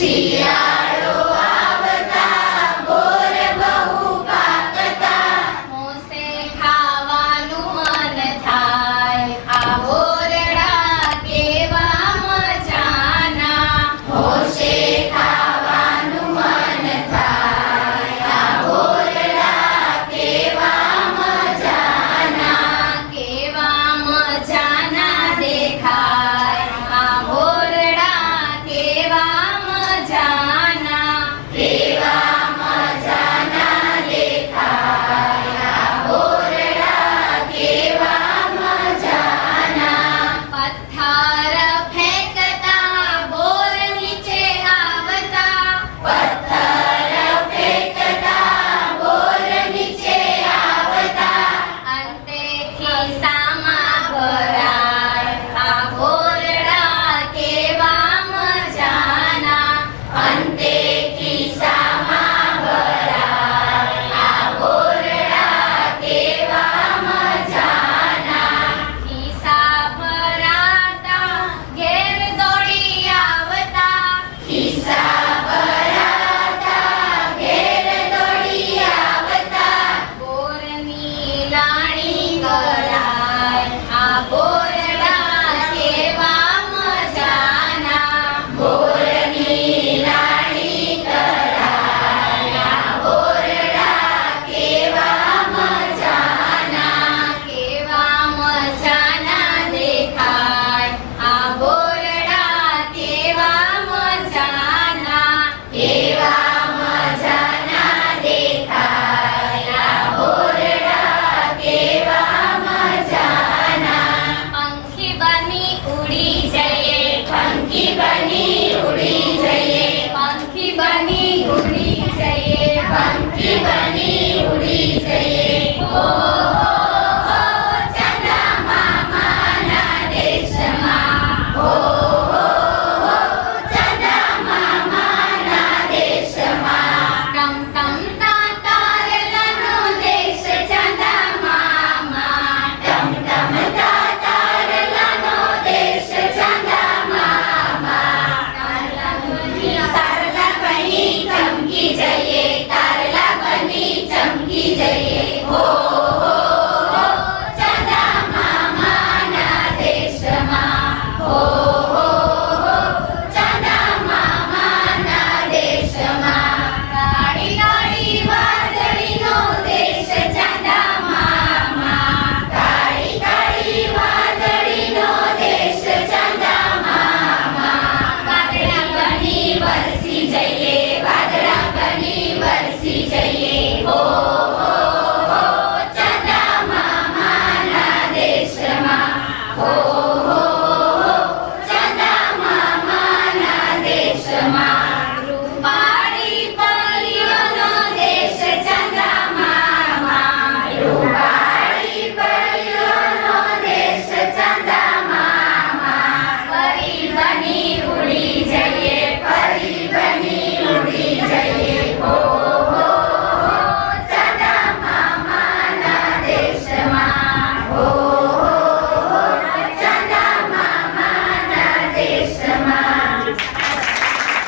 See ya.